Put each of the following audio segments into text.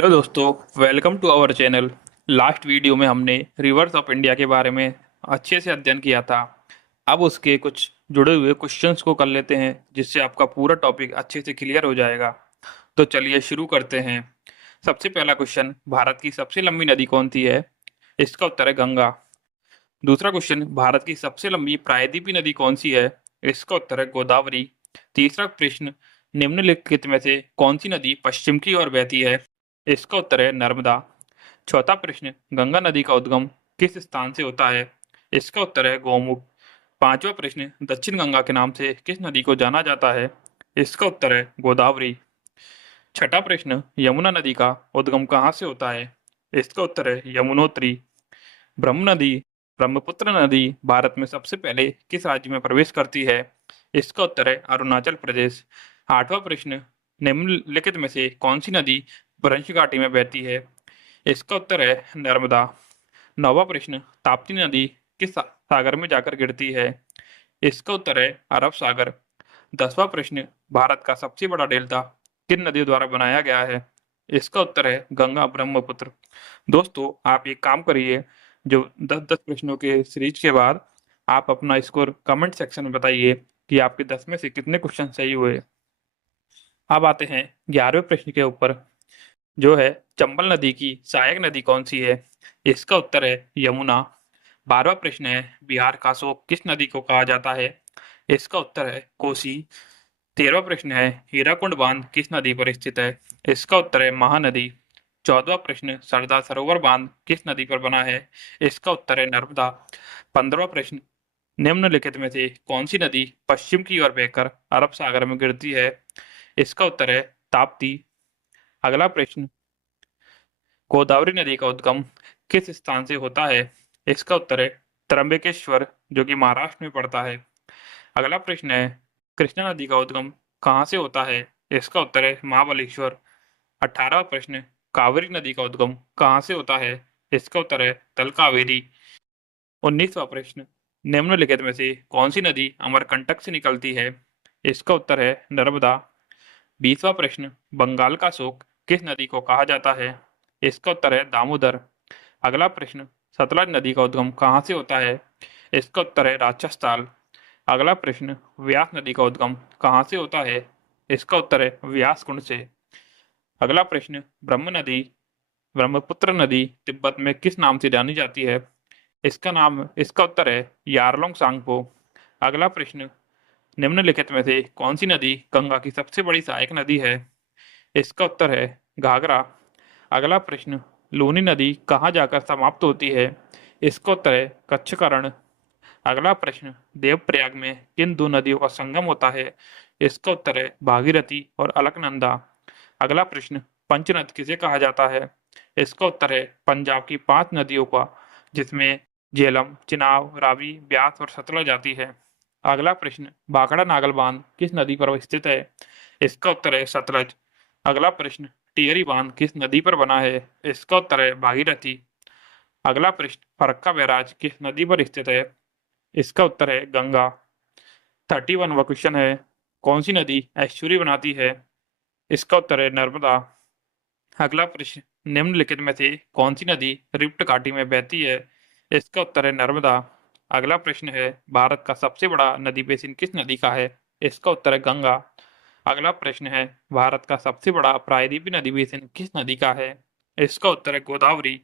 Hello दोस्तों, welcome to our channel. Last video में हमने रिवर्स ऑफ इंडिया के बारे में अच्छे से अध्ययन किया था। अब उसके कुछ जुड़े हुए क्वेश्चंस को कर लेते हैं, जिससे आपका पूरा टॉपिक अच्छे से क्लियर हो जाएगा। तो चलिए शुरू करते हैं। सबसे पहला क्वेश्चन, भारत की सबसे लंबी नदी कौन सी है? इसका उत्तर है गंगा। दूसरा क्वेश्चन, भारत की सबसे लंबी प्रायद्वीपीय नदी कौन सी है? इसका उत्तर है गोदावरी। तीसरा प्रश्न, निम्नलिखित में से कौन सी नदी पश्चिम की ओर बहती है? इसका उत्तर है नर्मदा। चौथा प्रश्न, गंगा नदी का उद्गम किस स्थान से होता है? इसका उत्तर है गौमुख। पांचवा प्रश्न, दक्षिण गंगा के नाम से किस नदी को जाना जाता है? इसका उत्तर है गोदावरी। छठा प्रश्न, यमुना नदी का उद्गम कहाँ से होता है? इसका उत्तर है यमुनोत्री। ब्रह्म नदी ब्रह्मपुत्र नदी भारत में सबसे पहले किस राज्य में प्रवेश करती है? इसका उत्तर है अरुणाचल प्रदेश। आठवां प्रश्न, निम्नलिखित में से कौन सी नदी भ्रंश घाटी में बहती है? इसका उत्तर है नर्मदा। नौवां प्रश्न, ताप्ती नदी किस सागर में जाकर गिरती है? इसका उत्तर है अरब सागर। 10वां प्रश्न, भारत का सबसे बड़ा डेल्टा किन नदियों द्वारा बनाया गया है? इसका उत्तर है गंगा ब्रह्मपुत्र। दोस्तों, आप एक काम करिए, जो 10-10 प्रश्नों के सीरीज के बाद आप अपना स्कोर कमेंट सेक्शन में बताइए कि आपके 10 में से कितने क्वेश्चन सही हुए। अब आते हैं 11वें प्रश्न के ऊपर, जो है चंबल नदी की सहायक नदी कौन सी है? इसका उत्तर है यमुना। 12वां प्रश्न है, बिहार का शोक किस नदी को कहा जाता है? इसका उत्तर है कोसी। 13वां प्रश्न है, हीराकुंड बांध किस नदी पर स्थित है? इसका उत्तर है महानदी। 14वां प्रश्न, सरदार सरोवर बांध किस नदी पर बना है? इसका उत्तर है नर्मदा। 15वां प्रश्न, निम्नलिखित में से कौन सी नदी पश्चिम की ओर बहकर अरब सागर में गिरती है? इसका उत्तर है ताप्ती। अगला प्रश्न, गोदावरी नदी का उद्गम किस स्थान से होता है? इसका उत्तर है त्र्यंबकेश्वर, जो कि महाराष्ट्र में पड़ता है। अगला प्रश्न है, कृष्णा नदी का उद्गम कहाँ से होता है? इसका उत्तर है महाबलेश्वर। 18वां प्रश्न, कावेरी नदी का उद्गम कहाँ से होता है? इसका उत्तर है तलकावेरी। 19वां प्रश्न, निम्नलिखित में से कौन सी नदी अमरकंटक से निकलती है? इसका उत्तर है नर्मदा। 20वां प्रश्न, बंगाल का शोक किस नदी को कहा जाता है? इसका उत्तर है दामोदर। अगला प्रश्न, सतलज नदी का उद्गम कहाँ से होता है? इसका उत्तर है राजस्थान। अगला प्रश्न, व्यास नदी का उद्गम कहाँ से होता है? इसका उत्तर है व्यास कुंड से। अगला प्रश्न, ब्रह्मपुत्र नदी तिब्बत में किस नाम से जानी जाती है? इसका उत्तर है यारलोंग सांगपो। अगला प्रश्न, निम्नलिखित में से कौन सी नदी गंगा की सबसे बड़ी सहायक नदी है? इसका उत्तर है घाघरा। अगला प्रश्न, लूनी नदी कहाँ जाकर समाप्त होती है? इसका उत्तर है कच्छकरण। अगला प्रश्न, देवप्रयाग में किन दो नदियों का संगम होता है? इसका उत्तर है भागीरथी और अलकनंदा। अगला प्रश्न, पंचनद किसे कहा जाता है? इसका उत्तर है पंजाब की 5 नदियों का, जिसमें झेलम, चिनाब, रावी, ब्यास और सतलज आती है। अगला प्रश्न, भाखड़ा नागल बांध किस नदी पर स्थित है? इसका उत्तर है सतलज। अगला प्रश्न, टिहरी बांध किस नदी पर बना है? इसका उत्तर है भागीरथी। अगला प्रश्न, फरक्का बैराज किस नदी पर स्थित है? इसका उत्तर है गंगा। 31वां क्वेश्चन है, कौन सी नदी एस्चुरी बनाती है? इसका उत्तर है नर्मदा। अगला प्रश्न, निम्नलिखित में से कौन सी नदी रिफ्ट घाटी में बहती है? इसका उत्तर है नर्मदा। अगला प्रश्न है, भारत का सबसे बड़ा नदी बेसिन किस नदी का है? इसका उत्तर है गंगा। अगला प्रश्न है, भारत का सबसे बड़ा प्रायद्वीपीय नदी बेसिन किस नदी का है? इसका उत्तर है गोदावरी।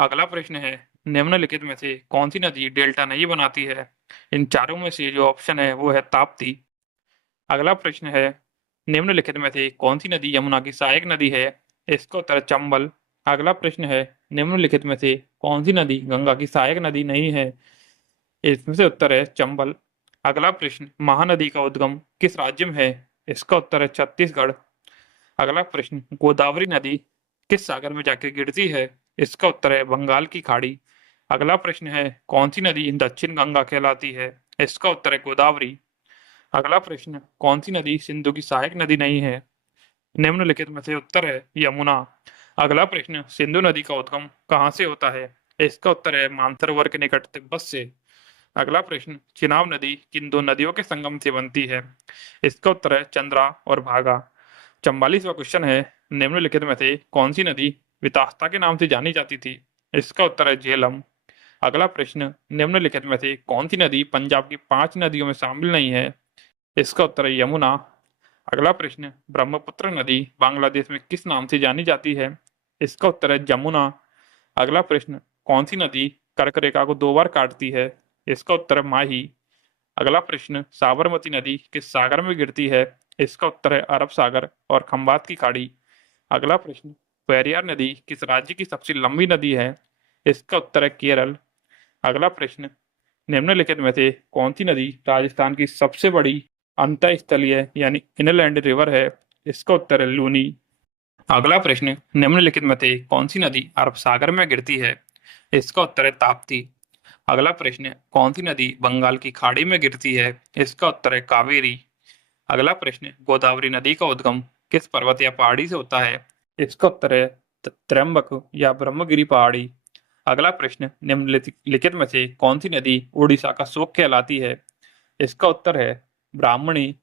अगला प्रश्न है, निम्नलिखित में से कौन सी नदी डेल्टा नहीं बनाती है? इन चारों में से जो ऑप्शन है वो है ताप्ती। अगला प्रश्न है, निम्नलिखित में से कौन सी नदी यमुना की सहायक नदी है? इसका उत्तर है चंबल। अगला प्रश्न है, निम्नलिखित में से कौन सी नदी गंगा की सहायक नदी नहीं है? इसमें से उत्तर है चंबल। अगला प्रश्न, महानदी का उद्गम किस राज्य में है? इसका उत्तर है छत्तीसगढ़। अगला प्रश्न, गोदावरी नदी किस सागर में जाकर गिरती है? इसका उत्तर है बंगाल की खाड़ी। अगला प्रश्न है, कौन सी नदी दक्षिण गंगा कहलाती है? इसका उत्तर है गोदावरी। अगला प्रश्न, कौन सी नदी सिंधु की सहायक नदी नहीं है? निम्नलिखित में से उत्तर है यमुना। अगला प्रश्न, सिंधु नदी का उद्गम कहाँ से होता है? इसका उत्तर है मानसरोवर के निकट तिब्बत से। अगला प्रश्न, चिनाब नदी किन दो नदियों के संगम से बनती है? इसका उत्तर है चंद्रा और भागा। 44वां क्वेश्चन है, निम्नलिखित में से कौन सी नदी वितास्ता के नाम से जानी जाती थी? इसका उत्तर है झेलम। अगला प्रश्न, निम्नलिखित में से कौन सी नदी पंजाब की 5 नदियों में शामिल नहीं है? इसका उत्तर है यमुना। अगला प्रश्न, ब्रह्मपुत्र नदी बांग्लादेश में किस नाम से जानी जाती है? इसका उत्तर है जमुना। अगला प्रश्न, कौन सी नदी कर्क रेखा को 2 बार काटती है? इसका उत्तर है माही। अगला प्रश्न, साबरमती नदी किस सागर में गिरती है? इसका उत्तर है अरब सागर और खंबात की खाड़ी। अगला प्रश्न, पेरियार नदी किस राज्य की सबसे लंबी नदी है? इसका उत्तर है केरल। अगला प्रश्न, निम्नलिखित में से कौन सी नदी राजस्थान की सबसे बड़ी अंतःस्थलीय यानी इनलैंड रिवर है? इसका उत्तर है लूनी। अगला प्रश्न, निम्नलिखित में से कौन सी नदी अरब सागर में गिरती है? इसका उत्तर है ताप्ती। अगला प्रश्न, कौन सी नदी बंगाल की खाड़ी में गिरती है? इसका उत्तर है कावेरी। अगला प्रश्न, गोदावरी नदी का उद्गम किस पर्वत या पहाड़ी से होता है? इसका उत्तर है त्र्यंबक या ब्रह्मगिरी पहाड़ी। अगला प्रश्न, निम्नलिखित में से कौन सी नदी उड़ीसा का शोक कहलाती है? इसका उत्तर है ब्राह्मणी।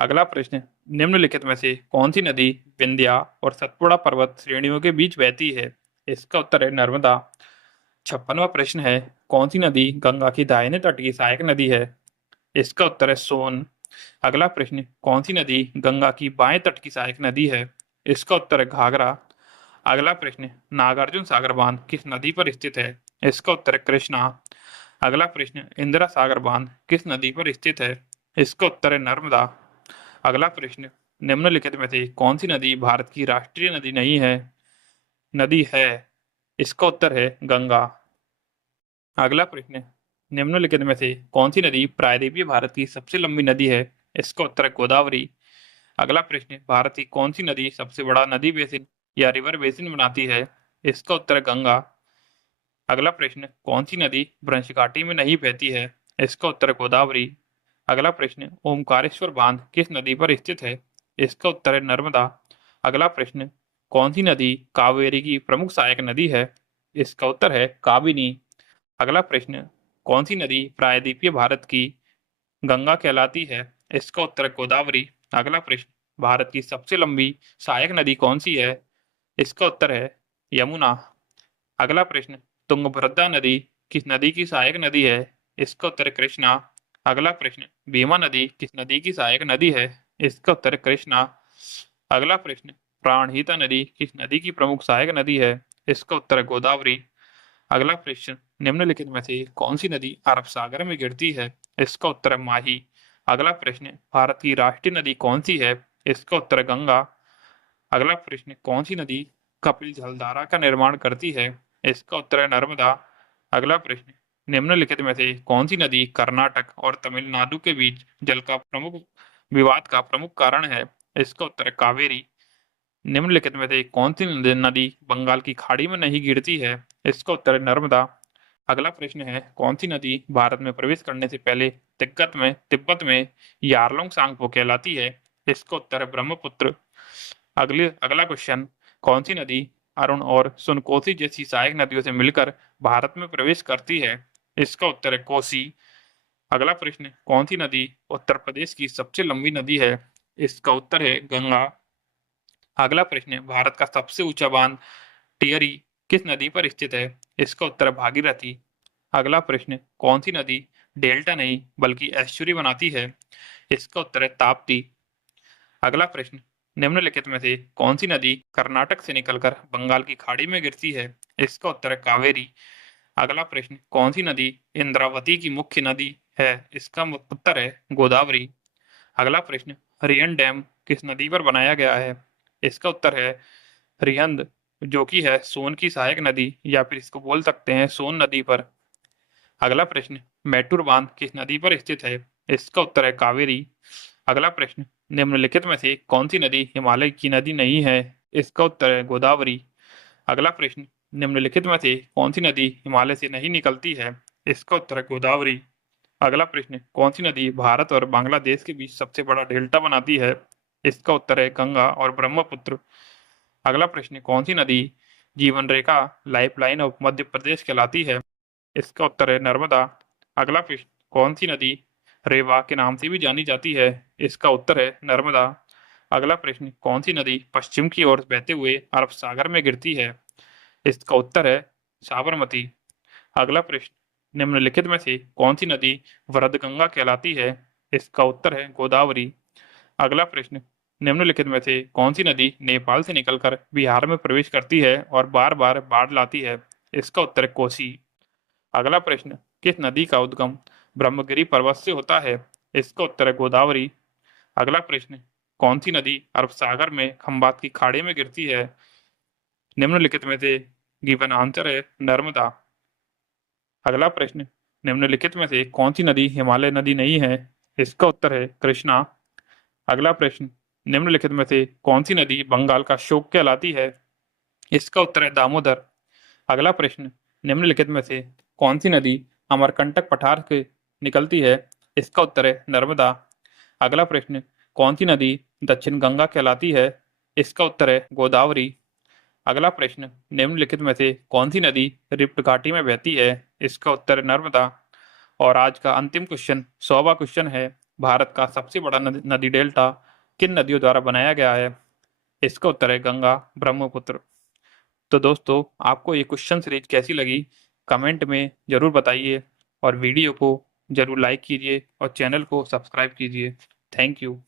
अगला प्रश्न, निम्नलिखित में से कौन सी नदी विंध्या और सतपुड़ा पर्वत श्रेणियों के बीच बहती है? इसका उत्तर है नर्मदा। 56वां प्रश्न है, कौन सी नदी गंगा की दाहिने तट की सहायक नदी है? इसका उत्तर है सोन। अगला प्रश्न, कौन सी नदी गंगा की बाएं तट की सहायक नदी है? इसका उत्तर है घाघरा। अगला प्रश्न, नागार्जुन सागर बांध किस नदी पर स्थित है? इसका उत्तर है कृष्णा। अगला प्रश्न, इंदिरा सागर बांध किस नदी पर स्थित है? इसका उत्तर है नर्मदा। अगला प्रश्न, निम्नलिखित में से कौन सी नदी भारत की राष्ट्रीय नदी नहीं है? नदी है। इसका उत्तर है गंगा। अगला प्रश्न, निम्नलिखित में से कौन सी नदी प्रायद्वीपीय भारत की सबसे लंबी नदी है? इसका उत्तर है गोदावरी। अगला प्रश्न, भारत की कौन सी नदी सबसे बड़ा नदी बेसिन या रिवर बेसिन बनाती है? इसका उत्तर है गंगा। अगला प्रश्न, कौन सी नदी भ्रंश घाटी में नहीं बहती है? इसका उत्तर है गोदावरी। अगला प्रश्न, ओमकारेश्वर बांध किस नदी पर स्थित है? इसका उत्तर है नर्मदा। अगला प्रश्न, कौन सी नदी कावेरी की प्रमुख सहायक नदी है? इसका उत्तर है काबिनी। अगला प्रश्न, कौन सी नदी प्रायद्वीपीय भारत की गंगा कहलाती है? इसका उत्तर है गोदावरी। अगला प्रश्न, भारत की सबसे लंबी सहायक नदी कौन सी है? इसका उत्तर है यमुना। अगला प्रश्न, तुंगभद्रा नदी किस नदी की सहायक नदी है? इसका उत्तर है कृष्णा। अगला प्रश्न, भीमा नदी किस नदी की सहायक नदी है? इसका उत्तर है कृष्णा। अगला प्रश्न, प्राणहिता नदी किस नदी की प्रमुख सहायक नदी है? इसका उत्तर है गोदावरी। अगला प्रश्न, निम्नलिखित में से कौन सी नदी अरब सागर में गिरती है? इसका उत्तर है माही। अगला प्रश्न, भारत की राष्ट्रीय नदी कौन सी है? इसका उत्तर है गंगा। अगला प्रश्न, कौन सी नदी कपिल जलधारा का निर्माण करती है? इसका उत्तर है नर्मदा। अगला प्रश्न, निम्नलिखित में से कौन सी नदी कर्नाटक और तमिलनाडु के बीच जल का प्रमुख विवाद का प्रमुख कारण है? इसका उत्तर है कावेरी। निम्नलिखित में से कौन सी नदी बंगाल की खाड़ी में नहीं गिरती है? इसका उत्तर है नर्मदा। अगला प्रश्न है, कौन सी नदी भारत में प्रवेश करने से पहले तिब्बत में यारलुंग सांगपो कहलाती है? इसका उत्तर है ब्रह्मपुत्र। अगला क्वेश्चन, कौन सी नदी अरुण और सुनकोसी जैसी सहायक नदियों से मिलकर भारत में प्रवेश करती है? इसका उत्तर है कोसी। अगला प्रश्न, कौन सी नदी उत्तर प्रदेश की सबसे लंबी नदी है? इसका उत्तर है गंगा। अगला प्रश्न, भारत का सबसे ऊंचा बांध टिहरी किस नदी पर स्थित है? इसका उत्तर है भागीरथी। अगला प्रश्न, कौन सी नदी डेल्टा नहीं बल्कि एस्चुरी बनाती है? इसका उत्तर है ताप्ती। अगला प्रश्न, निम्नलिखित में से कौन सी नदी कर्नाटक से निकलकर बंगाल की खाड़ी में गिरती है? इसका उत्तर है कावेरी। अगला प्रश्न, कौन सी नदी इंद्रावती की मुख्य नदी है? इसका उत्तर है गोदावरी। अगला प्रश्न, रियन डैम किस नदी पर बनाया गया है? इसका उत्तर है रिहंद, जो कि है सोन की सहायक नदी या फिर इसको बोल सकते हैं सोन नदी पर। अगला प्रश्न, मैटूर बांध किस नदी पर स्थित है? इसका उत्तर है कावेरी। अगला प्रश्न, निम्नलिखित में से कौन सी नदी हिमालय की नदी नहीं है? इसका उत्तर है गोदावरी। अगला प्रश्न, निम्नलिखित में से कौन सी नदी हिमालय से नहीं निकलती है? इसका उत्तर है गोदावरी। अगला प्रश्न, कौन सी नदी भारत और बांग्लादेश के बीच सबसे बड़ा डेल्टा बनाती है? इसका उत्तर है गंगा और ब्रह्मपुत्र। अगला प्रश्न, कौन सी नदी जीवन रेखा लाइफलाइन ऑफ मध्य प्रदेश कहलाती है? इसका उत्तर है नर्मदा। अगला प्रश्न, कौन सी नदी रेवा के नाम से भी जानी जाती है? इसका उत्तर है नर्मदा। अगला प्रश्न, कौन सी नदी पश्चिम की ओर बहते हुए अरब सागर में गिरती है? इसका उत्तर है साबरमती। अगला प्रश्न, निम्नलिखित में से कौन सी नदी वृद्धगंगा कहलाती है? इसका उत्तर है गोदावरी। अगला प्रश्न, निम्नलिखित में से कौन सी नदी नेपाल से निकलकर बिहार में प्रवेश करती है और बार बार बाढ़ लाती है? इसका उत्तर है कोसी। अगला प्रश्न, किस नदी का उद्गम ब्रह्मगिरी पर्वत से होता है? इसका उत्तर है गोदावरी। अगला प्रश्न, कौन सी नदी अरब सागर में खंबात की खाड़ी में गिरती है? निम्नलिखित में से गिवन आंसर है नर्मदा। अगला प्रश्न, निम्नलिखित में से कौन सी नदी हिमालय नदी नहीं है? इसका उत्तर है कृष्णा। अगला प्रश्न, निम्नलिखित में से कौन सी नदी बंगाल का शोक कहलाती है? इसका उत्तर है दामोदर। अगला प्रश्न, निम्नलिखित में से कौन सी नदी अमरकंटक पठार से निकलती है? इसका उत्तर है नर्मदा। अगला प्रश्न, कौन सी नदी दक्षिण गंगा कहलाती है? इसका उत्तर है गोदावरी। अगला प्रश्न, निम्नलिखित में से कौन सी नदी रिफ्ट घाटी में बहती है? इसका उत्तर है नर्मदा। और आज का अंतिम क्वेश्चन, 100वां क्वेश्चन है, भारत का सबसे बड़ा नदी डेल्टा किन नदियों द्वारा बनाया गया है? इसका उत्तर है गंगा ब्रह्मपुत्र। तो दोस्तों, आपको ये क्वेश्चन सीरीज कैसी लगी, कमेंट में जरूर बताइए और वीडियो को जरूर लाइक कीजिए और चैनल को सब्सक्राइब कीजिए। Thank you.